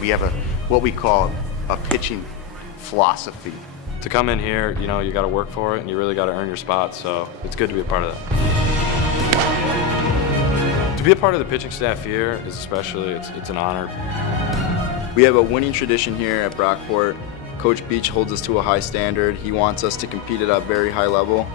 We have what we call a pitching philosophy. To come in here, you know, you got to work for it, and you really got to earn your spot, so it's good to be a part of that. To be a part of the pitching staff here is especially, it's an honor. We have a winning tradition here at Brockport. Coach Beach holds us to a high standard. He wants us to compete at a very high level.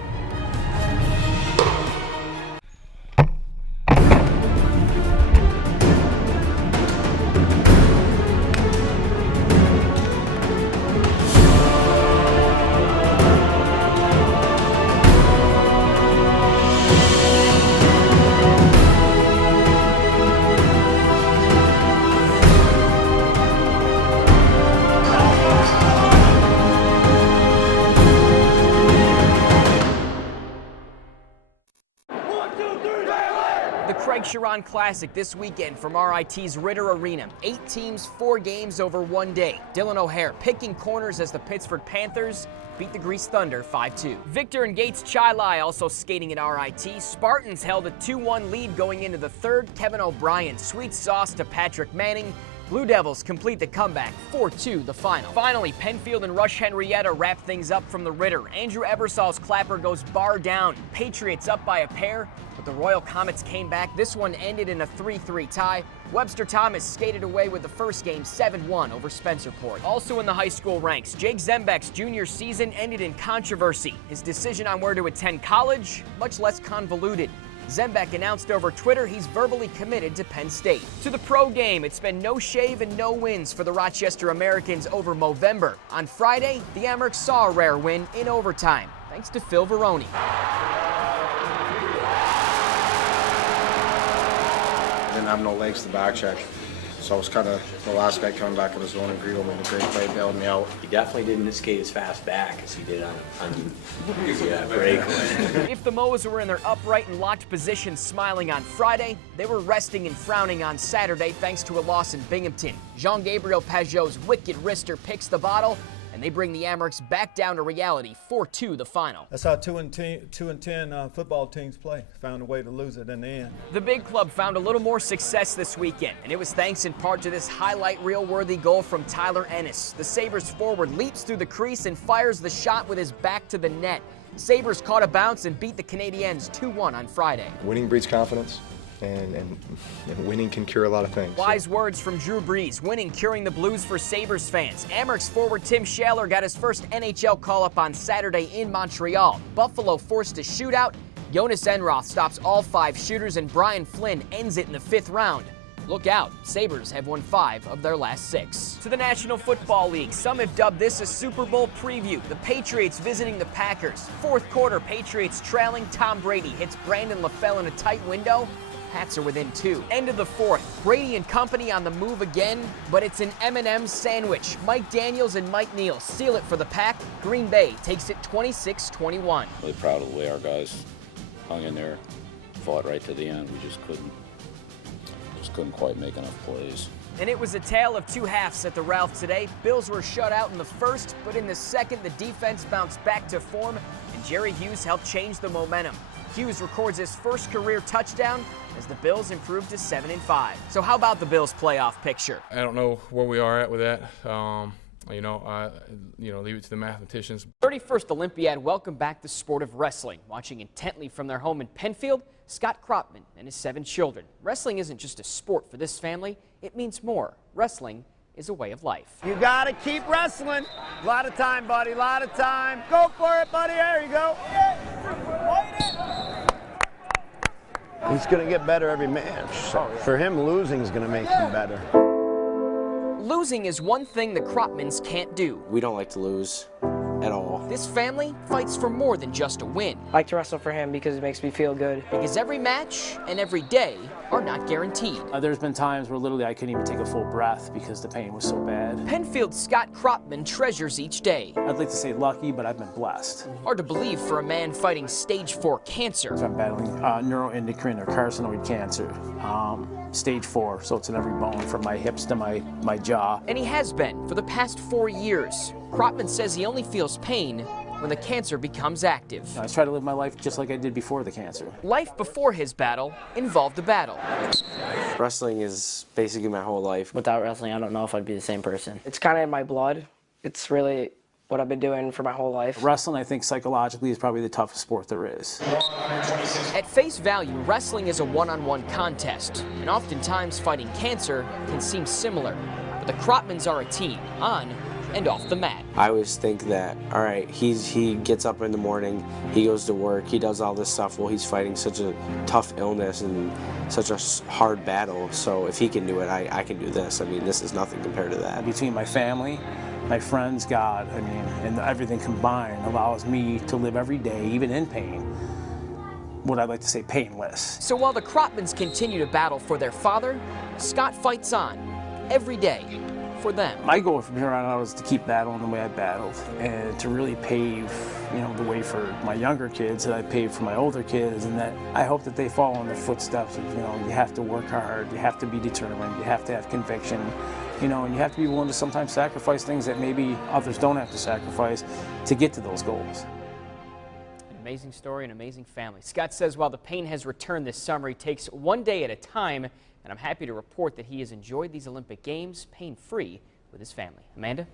Sharon Classic this weekend from RIT's Ritter Arena. 8 teams, 4 games over 1 day. Dylan O'Hare picking corners as the Pittsburgh Panthers beat the Grease Thunder 5-2. Victor and Gates Chilai also skating at RIT. Spartans held a 2-1 lead going into the third. Kevin O'Brien sweet sauce to Patrick Manning. Blue Devils complete the comeback, 4-2 the final. Finally, Penfield and Rush Henrietta wrap things up from the Ritter. Andrew Ebersol's clapper goes bar down. Patriots up by a pair, but the Royal Comets came back. This one ended in a 3-3 tie. Webster Thomas skated away with the first game 7-1 over Spencerport. Also in the high school ranks, Jake Zembeck's junior season ended in controversy. His decision on where to attend college, much less convoluted. Zembeck announced over Twitter he's verbally committed to Penn State. To the pro game, it's been no shave and no wins for the Rochester Americans over Movember. On Friday, the Amerks saw a rare win in overtime, thanks to Phil Veroni. Didn't have no legs to back check. So I was kind of the last guy coming back in the zone, and Grego made a great play, bailed me out. He definitely didn't skate as fast back as he did on the breakaway. If the Moas were in their upright and locked position smiling on Friday, they were resting and frowning on Saturday thanks to a loss in Binghamton. Jean-Gabriel Pajot's wicked wrister picks the bottle, and they bring the Amerks back down to reality, 4-2 the final. That's how 2 and 10 football teams play. Found a way to lose it in the end. The big club found a little more success this weekend, and it was thanks in part to this highlight reel-worthy goal from Tyler Ennis. The Sabres forward leaps through the crease and fires the shot with his back to the net. Sabres caught a bounce and beat the Canadiens 2-1 on Friday. Winning breeds confidence. And winning can cure a lot of things. Wise words from Drew Brees, winning curing the blues for Sabres fans. Amerks forward Tim Schaller got his first NHL call-up on Saturday in Montreal. Buffalo forced a shootout. Jonas Enroth stops all 5 shooters, and Brian Flynn ends it in the 5th round. Look out, Sabres have won 5 of their last 6. To the National Football League, some have dubbed this a Super Bowl preview. The Patriots visiting the Packers. 4th quarter, Patriots trailing. Tom Brady hits Brandon LaFell in a tight window. Pats are within 2. End of the 4th. Brady and company on the move again, but it's an M&M sandwich. Mike Daniels and Mike Neal seal it for the Pack. Green Bay takes it 26-21. Really proud of the way our guys hung in there, fought right to the end. We just couldn't quite make enough plays. And it was a tale of 2 halves at the Ralph today. Bills were shut out in the first, but in the second, the defense bounced back to form, and Jerry Hughes helped change the momentum. Hughes records his first career touchdown as the Bills improved to 7-5. So how about the Bills' playoff picture? I don't know where we are at with that. Leave it to the mathematicians. 31st Olympiad welcomed back the sport of wrestling. Watching intently from their home in Penfield, Scott Kropman and his 7 children. Wrestling isn't just a sport for this family, it means more. Wrestling is a way of life. You gotta keep wrestling. A lot of time, buddy, a lot of time. Go for it, buddy, there you go. He's gonna get better every match. So for him, losing is gonna make him better. Losing is one thing the Kropmans can't do. We don't like to lose at all. This family fights for more than just a win. I like to wrestle for him because it makes me feel good. Because every match and every day are not guaranteed. There's been times where literally I couldn't even take a full breath because the pain was so bad. Penfield's Scott Kropman treasures each day. I'd like to say lucky, but I've been blessed. Hard to believe for a man fighting stage 4 cancer. So I'm battling neuroendocrine or carcinoid cancer, stage 4, so it's in every bone from my hips to my jaw. And he has been for the past 4 years. Kropman says he only feels pain when the cancer becomes active. I try to live my life just like I did before the cancer. Life before his battle involved a battle. Wrestling is basically my whole life. Without wrestling, I don't know if I'd be the same person. It's kind of in my blood. It's really what I've been doing for my whole life. Wrestling, I think, psychologically is probably the toughest sport there is. At face value, wrestling is a one-on-one contest, and oftentimes fighting cancer can seem similar. But the Krotmans are a team, on and off the mat. I always think that, all right, he gets up in the morning, he goes to work, he does all this stuff while he's fighting such a tough illness and such a hard battle. So if he can do it, I can do this. I mean, this is nothing compared to that. Between my family, my friends, God, I mean, and everything combined allows me to live every day, even in pain, what I'd like to say painless. So while the Krotmans continue to battle for their father, Scott fights on every day for them. My goal from here on out is to keep battling the way I battled and to really pave, the way for my younger kids that I paved for my older kids, and that I hope that they follow in the footsteps of, you have to work hard, you have to be determined, you have to have conviction, and you have to be willing to sometimes sacrifice things that maybe others don't have to sacrifice to get to those goals. An amazing story, an amazing family. Scott says while the pain has returned this summer, he takes one day at a time, and I'm happy to report that he has enjoyed these Olympic Games pain-free with his family. Amanda?